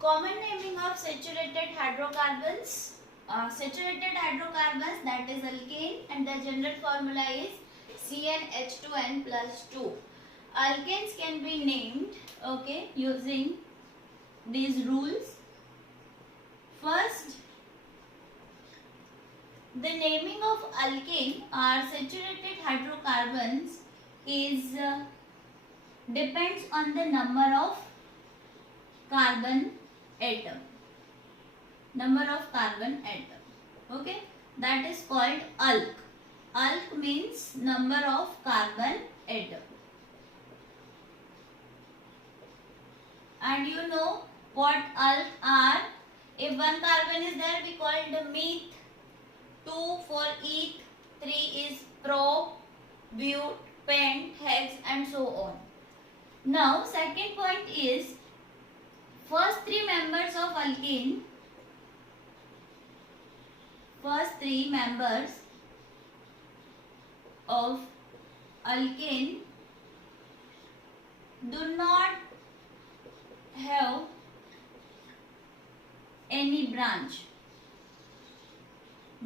Common naming of saturated hydrocarbons. Saturated hydrocarbons, that is alkane, and the general formula is CnH2n plus 2. Alkanes can be named, okay, using these rules. First, the naming of alkane or saturated hydrocarbons is depends on the number of carbon atom. Number of carbon atom. Okay, that is called alk. Alk means number of carbon atom. And you know what alk are. If one carbon is there, we call it meth. 2 for eth, 3 is pro, but, pent, hex, and so on. Now, second point is first three members of alkene. First three members of alkane do not have any branch.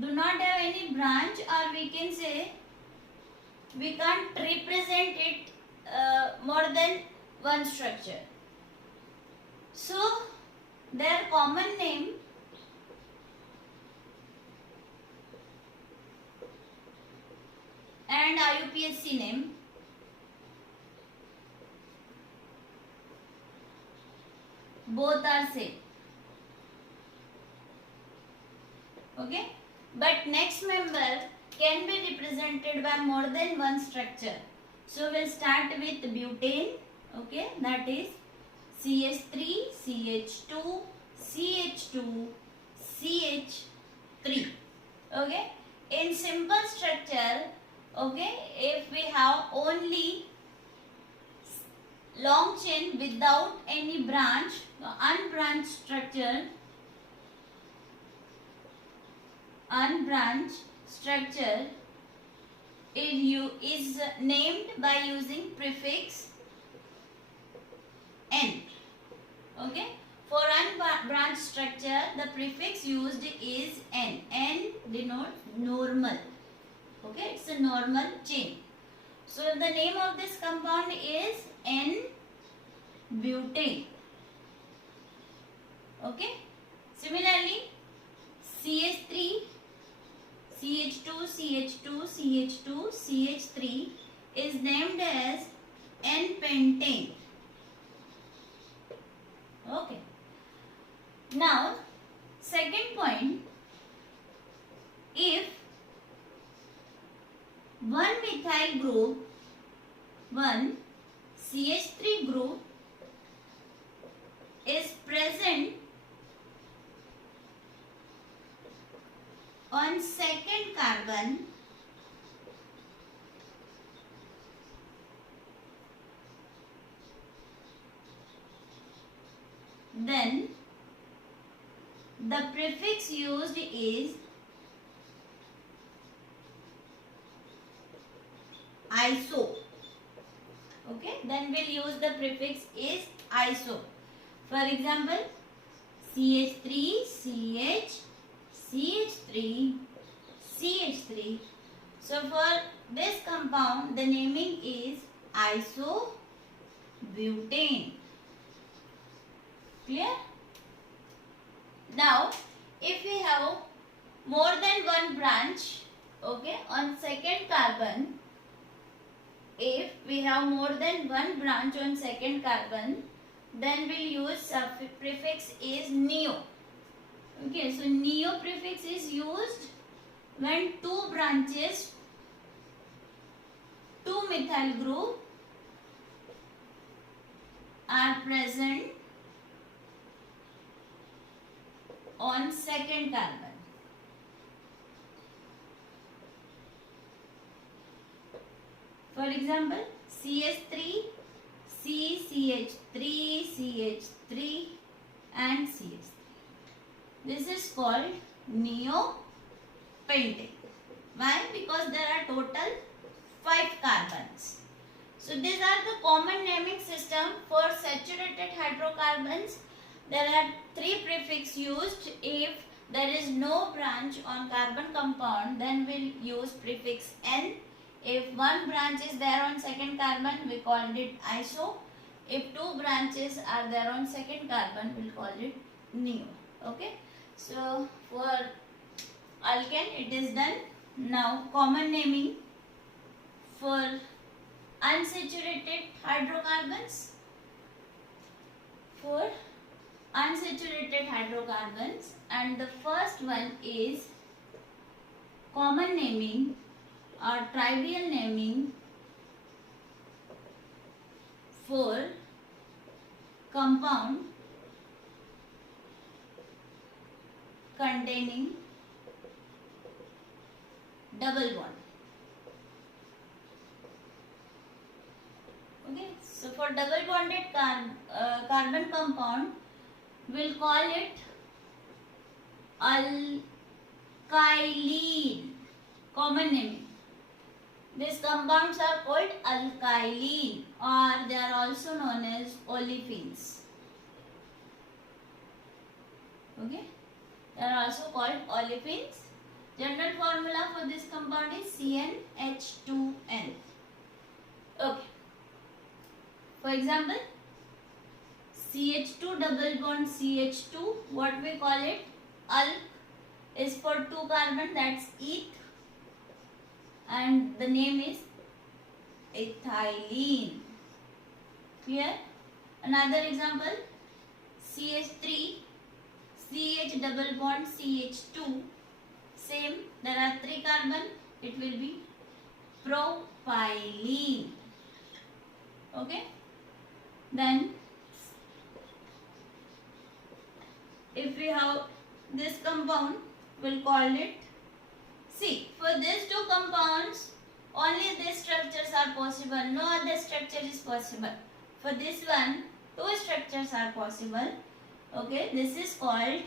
Do not have any branch, or we can say we can't represent it more than one structure. So their common name and IUPAC name both are same. Okay, but next member can be represented by more than one structure. So we'll start with butane. Okay, that is CH3, CH2, CH2, CH3. Okay, in simple structure, okay, if we have only long chain without any branch, unbranched structure, is named by using prefix n. Okay, for unbranched structure the prefix used is n. N denotes normal. Okay, it's a normal chain. So the name of this compound is N-butane. Okay, similarly CH3, CH2, CH2, CH2, CH3 is named as N-pentane. Okay. Now, second point, if one methyl group, one CH3 group is present on second carbon, then the prefix used is iso. Okay, then we'll use the prefix is iso. For example, CH3, CH, CH3, CH3. So for this compound, the naming is isobutane. Clear? Now, if we have more than one branch, okay, on second carbon, if we have more than one branch on second carbon, then we'll use prefix is neo. Okay, so neo prefix is used when two branches, two methyl group are present on second carbon. For example, CH3, CCH3, CH3 and CH3. This is called neopentane. Why? Because there are total 5 carbons. So these are the common naming system for saturated hydrocarbons. there are three prefix used. If there is no branch on carbon compound, then we'll use prefix N. If one branch is there on second carbon, we called it iso. If two branches are there on second carbon, we'll call it neo. Okay. So for alkane it is done. Now common naming for unsaturated hydrocarbons. For unsaturated hydrocarbons, and the first one is common naming or trivial naming for compound containing double bond. Okay, so for double bonded carbon compound, we'll call it alkylene. Common naming. These compounds are called alkylene, or they are also known as olefins. Okay, they are also called olefins. General formula for this compound is CnH2n. Okay. For example, CH2 double bond CH2, what we call it? Alk is for two carbon, that's eth, and the name is ethylene. Clear? Another example, CH3 CH double bond CH2, same, there are three carbon, it will be propylene. Okay. Then if we have this compound, we'll call it, see, for these two compounds only these structures are possible, no other structure is possible. For this one, two structures are possible. Okay, this is called,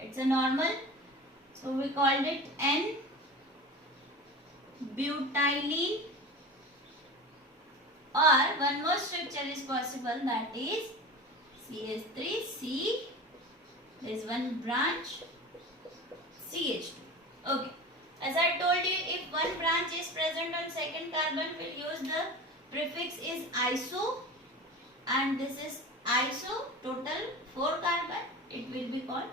it's a normal, so we called it N-butylene. Or one more structure is possible, that is CH3C, there is one branch, CH2. Okay. As I told you, if one branch is present on second carbon, we'll use the prefix is iso, and this is iso, total 4 carbon, it will be called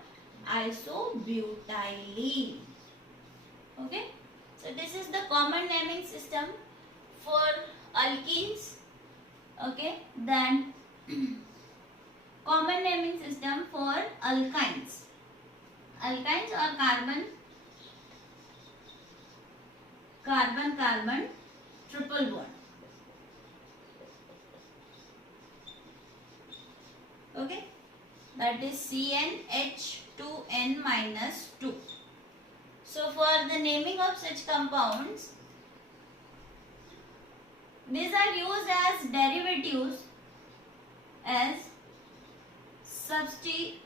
isobutylene. Okay. So this is the common naming system for alkenes. Okay, then common naming system for alkynes. Alkynes or carbon triple bond. Okay, that is CnH2n minus 2. So for the naming of such compounds, these are used as derivatives, as substitutes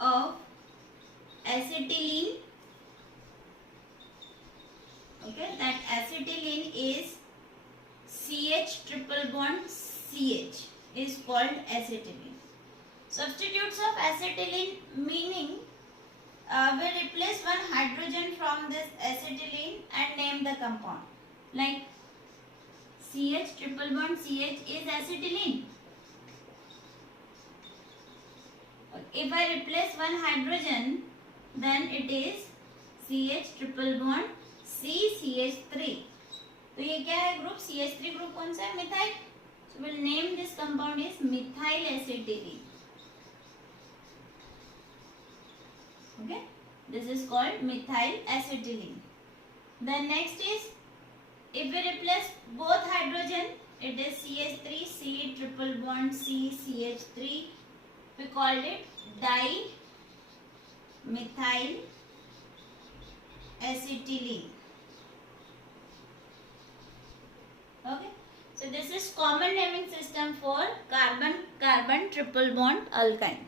of acetylene. Okay, that acetylene is CH triple bond CH is called acetylene. Substitutes of acetylene meaning we replace one hydrogen from this acetylene and name the compound. Like CH triple bond CH is acetylene. If I replace one hydrogen, then it is CH triple bond CCH3. तो ये क्या है group? CH3 group कौन सा है? Methyl. So we'll name this compound is methyl acetylene. Okay, this is called methyl acetylene. Then next is, if we replace both hydrogen, it is CH3 C triple bond C CH3. We called it dimethyl acetylene. Okay, so this is common naming system for carbon triple bond alkyne.